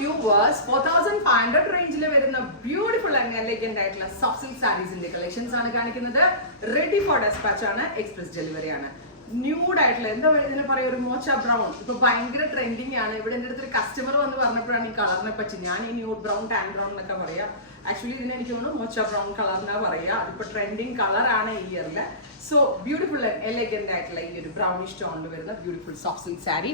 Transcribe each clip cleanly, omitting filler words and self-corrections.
viewers, 4500 റേഞ്ചിൽ വരുന്ന beautiful and elegant ആയിട്ടുള്ള സോഫ്റ്റ് സിൽക്ക് സാരീസിന്റെ കളക്ഷൻസ് ആണ് കാണിക്കുന്നത്. റെഡി ഫോർ ഡെസ്പാച്ച് ആണ്, എക്സ്പ്രസ് ഡെലിവറി ആണ്. ന്യൂഡ് ആയിട്ടുള്ള എന്താ ഇതിനെ പറയാ, ഒരു മോച്ച ബ്രൗൺ ഇപ്പൊ ഭയങ്കര ട്രെൻഡിങ് ആണ്. ഇവിടെ എന്റെ അടുത്തൊരു കസ്റ്റമർ വന്ന് പറഞ്ഞപ്പോഴാണ് ഈ കളറിനെ പറ്റി. ഞാൻ ഈ ന്യൂഡ് ബ്രൗൺ, ടാൻ ബ്രൗൺ എന്നൊക്കെ പറയാ. ആക്ച്വലി ഇതിനെ എനിക്ക് തോന്നുന്നു മോച്ച ബ്രൗൺ കളറിനാ പറയാ. അതിപ്പോ ട്രെൻഡിങ് കളറാണ് ഈ ഇയറില്. സോ ബ്യൂട്ടിഫുൾ ആൻഡ് എലഗന്റ് ആയിട്ടുള്ള ഈ ഒരു ബ്രൗണിഷ് ടോണിൽ വരുന്ന ബ്യൂട്ടിഫുൾ സോഫ്റ്റ് സിൽക്ക് സാരി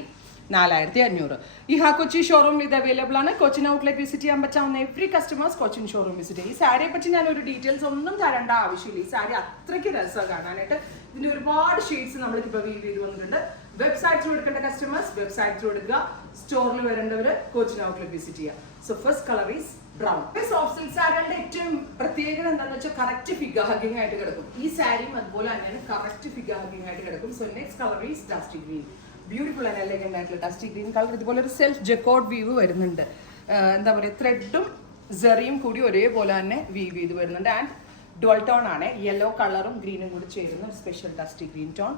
4500. ഈ കൊച്ചി ഷോറൂമിൽ ഇത് അവൈലബിൾ ആണ്. കൊച്ചിൻ ഔട്ട്ലെറ്റ് വിസിറ്റ് ചെയ്യാൻ പറ്റാവുന്ന every customers Cochin showroom visit ചെയ്യും. ഈ സാരിയെ പറ്റി ഞാൻ ഒരു ഡീറ്റെയിൽസ് ഒന്നും തരേണ്ട ആവശ്യമില്ല. ഈ സാരി അത്രയ്ക്ക് രസമാണ് കാണാനായിട്ട്. ഇതിന്റെ ഒരുപാട് ഷെയ്ഡ്സ് നമ്മൾക്ക് ഇപ്പോൾ വീവ് ചെയ്ത് വന്നിട്ടുണ്ട്. വെബ്സൈറ്റ് ത്രൂ എടുക്കേണ്ട കസ്റ്റമേഴ്സ് വെബ്സൈറ്റ് ത്രൂ എടുക്കുക. സ്റ്റോറിൽ വരേണ്ടവർ കൊച്ചിൻ ഔട്ട്ലെറ്റ് വിസിറ്റ് ചെയ്യുക. So first colour is brown. Soft silk സാരികളുടെ ഏറ്റവും പ്രത്യേകത എന്താണെന്ന് വെച്ചാൽ കറക്റ്റ് ഫിഗർ ഹഗിങ് ആയിട്ട് കിടക്കും. ഈ സാരിയും അതുപോലെ തന്നെയാണ് കറക്റ്റ് ഫിഗർ ഹഗിങ് ആയിട്ട് കിടക്കും. So next colour is dusty green. Beautiful and elegant ആയിട്ടുള്ള ഡസ്റ്റി ഗ്രീൻ കളർ. ഇതുപോലെ ഒരു സെൽഫ് ജെക്കോർഡ് വീവ് വരുന്നുണ്ട്. എന്താ പറയുക, ത്രെഡും സെറിയും കൂടി ഒരേപോലെ തന്നെ വീവ് ചെയ്ത് വരുന്നുണ്ട്. ആൻഡ് ഡുവൽ ടോൺ ആണ്. യെല്ലോ കളറും ഗ്രീനും കൂടി ചേരുന്ന special dusty green tone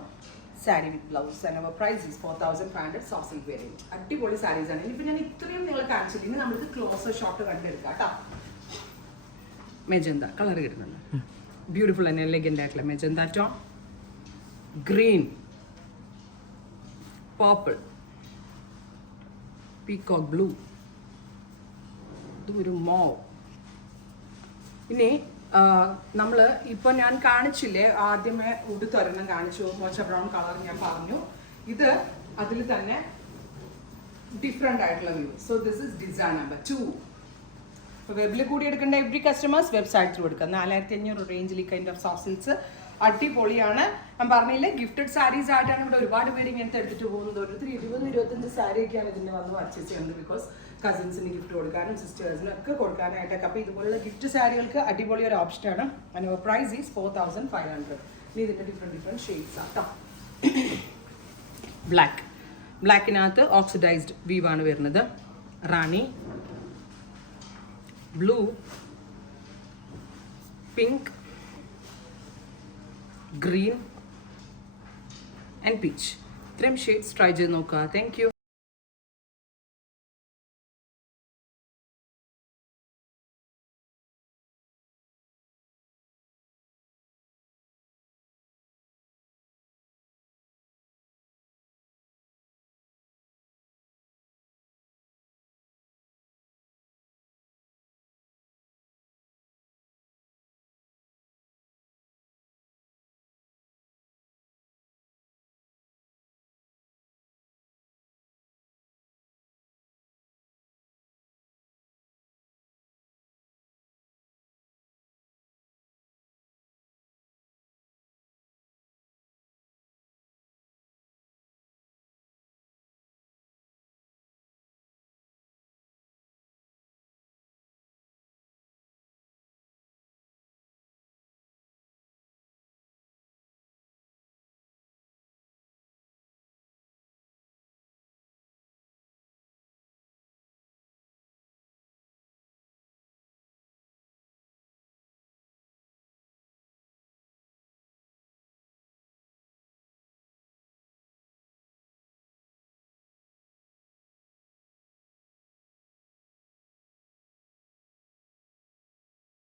sari with blouse. And our price is 4500 soft silk variant. അടിപൊളി സാരീസ് ആണ്. ഇനിയിപ്പോൾ ഞാൻ ഇത്രയും നിങ്ങൾ കാണിച്ചിട്ട് ഇനി നമുക്ക് ക്ലോസർ ഷോട്ട് കണ്ടെടുക്കാം കേട്ടോ. മെജന്ത കളർ കിട്ടുന്നുണ്ട്. ബ്യൂട്ടിഫുൾ ആൻഡ് എലഗന്റ് ആയിട്ടുള്ള magenta tone, green, purple, peacock blue, ഇതൊരു മോവ്. ഇനി നമ്മൾ ഇപ്പോൾ ഞാൻ കാണിച്ചില്ലേ, ആദ്യമേ ഉടുത്തൊരെണ്ണം കാണിച്ചു, മോച്ച ബ്രൗൺ കളർ ഞാൻ പറഞ്ഞു. ഇത് അതിൽ തന്നെ ഡിഫറെൻ്റ് ആയിട്ടുള്ള view. So this is design number 2. വെബിൽ കൂടി എടുക്കേണ്ട എവറി കസ്റ്റമേഴ്സ് വെബ്സൈറ്റ് ത്രൂ എടുക്കുക. 4500 റേഞ്ചിൽ ഈ കൈൻഡ് ഓഫ് സോഫ്റ്റ് സിൽക്സ് അടിപൊളിയാണ്. ഞാൻ പറഞ്ഞില്ലേ, ഗിഫ്റ്റഡ് സാരീസ് ആയിട്ടാണ് ഇവിടെ ഒരുപാട് പേര് ഇങ്ങനത്തെ എടുത്തിട്ട് പോകുന്നത്. ഓരോരുത്തർ 20-25 സാരിയൊക്കെയാണ് ഇതിന് വന്ന് പർച്ചേസ് ചെയ്യുന്നത്. ബിക്കോസ് കസിൻസിന് ഗിഫ്റ്റ് കൊടുക്കാനും സിസ്റ്റേഴ്സിനും ഒക്കെ കൊടുക്കാനായിട്ടൊക്കെ. അപ്പോൾ ഇതുപോലുള്ള ഗിഫ്റ്റ് സാരികൾക്ക് അടിപൊളി ഒരു ഓപ്ഷനാണ്. And price is 4500. ഇനി ഇതിൻ്റെ ഡിഫറെൻറ്റ് ഷെയ്ഡ്സ് ആട്ടോ. ബ്ലാക്കിനകത്ത് ഓക്സിഡൈസ്ഡ് വീവാണ് വരുന്നത്. Rani, blue, pink, green and peach. 3 shades try ചെയ്ത് നോക്കുക. Thank U.